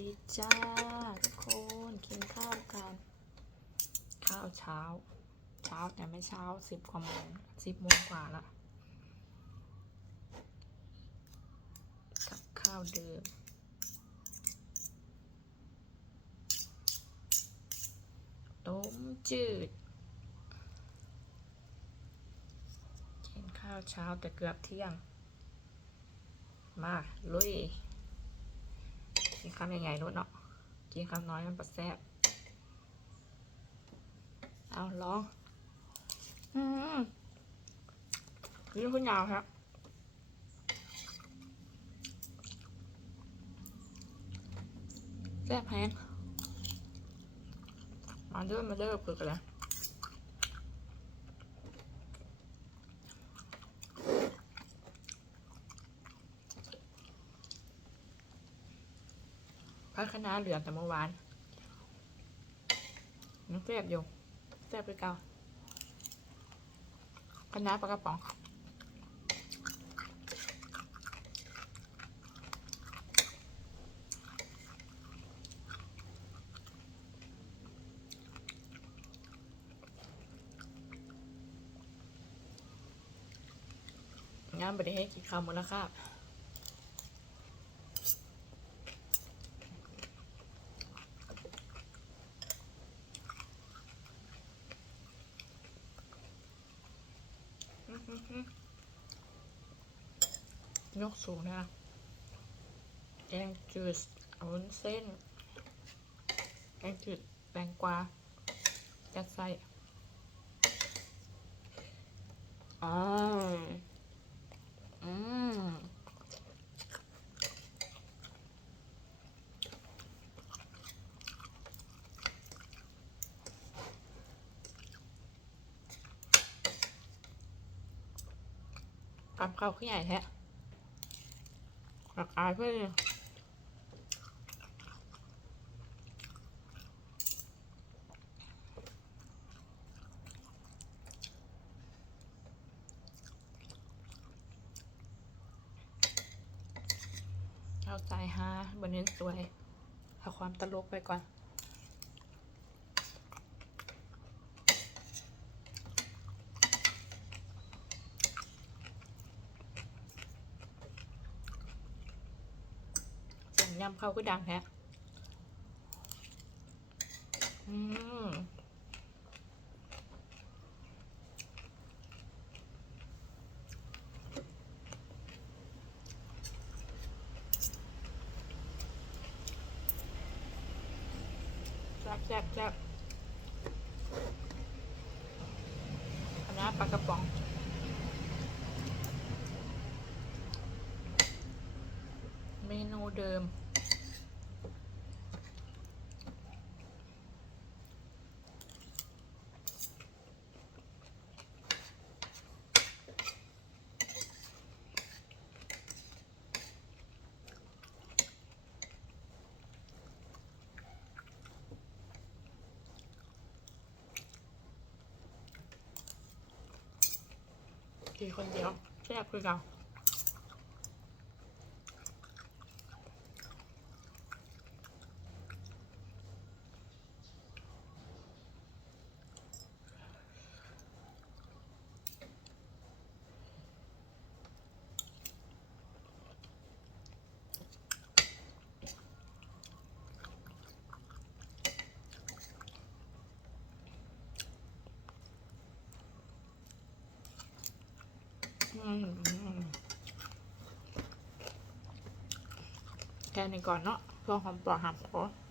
ดีจ้าทุกคนกินข้าวกัน ข้าวเช้า เช้าแต่ไม่เช้าสิบกว่าโมงสิบโมงกว่าละกับข้าวเดิมต้มจืดกินข้าวเช้าแต่เกือบเที่ยง มา ลุย กินคำยังไงรู้เนาะกินคำน้อยมันปะแซบเอาลองอืมนี่คุณยาวครับแซ่บแพงมาเด้อมาเด้อเปิดกันแล้ว พักคณะเหลืองแต่เมื่อวานยังแซ่บอยู่แซ่บไปเก่าคณะปลากระป๋องงานบริให้กินข้าวมดแล้วครับ ยกสูงนะแกงจืดเอาวุ้นเส้น แกงจืดแตงกวายัดไส้อ๋อม กับเขาขี้ใหญ่แท้หักอายเพื่อนเอาใจฮาบนเน้นสวยเอาความตลกไปก่อน ยงยำเข้าก็ดังแท้อืมแซ่บแซ่บแซ่บคณะปลากระป๋องเมนูเดิม กี่คนเดียวแซ่บคือเรา แค่นี้ก่อนเนาะเพื่อความปลอดภัยของ